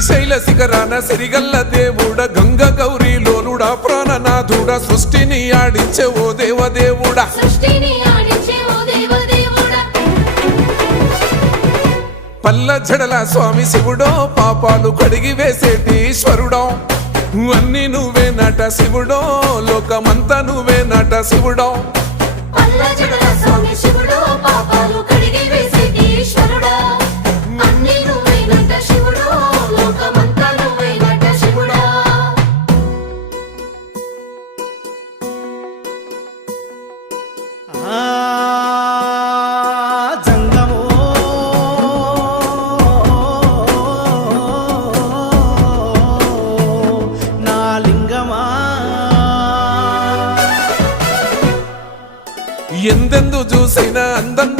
శ్రీశైల శిఖరాన సిరిగల్ల దేవుడ గంగ గౌరీ లోలుడా ప్రాణనాథుడ సృష్టిని ఆడించే ఓ దేవదేవుడా పల్ల జడల స్వామి శివుడో పాపాలు కడిగి వేసేటి ఈశ్వరుడో అన్ని నువ్వే నట శివుడో లోకమంతా నువ్వే నట శివుడో ఎందెందు చూసైనా అందం